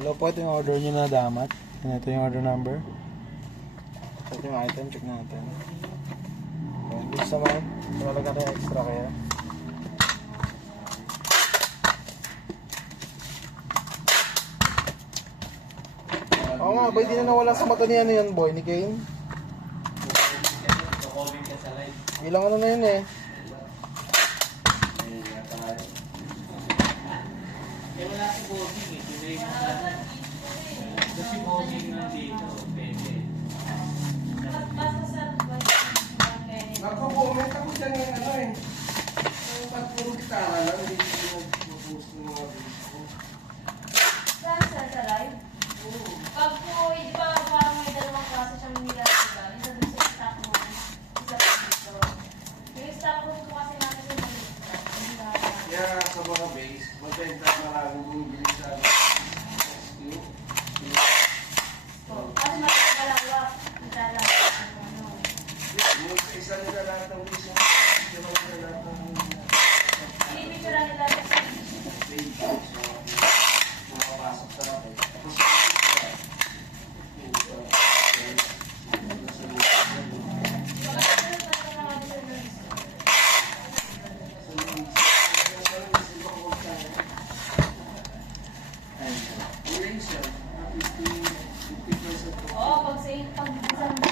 Hello po, ito yung order nyo na damat. Ito yung order number. Ito yung item, check natin. Ayan, dito sa man. Talaga tayo extra kaya. Oo nga, boy, di na nawala sa mata ni ano yan, boy, ni Kane. Ilang ano na yun eh. Wala si Bobby eh. Kasi Bobby nandito. Pwede.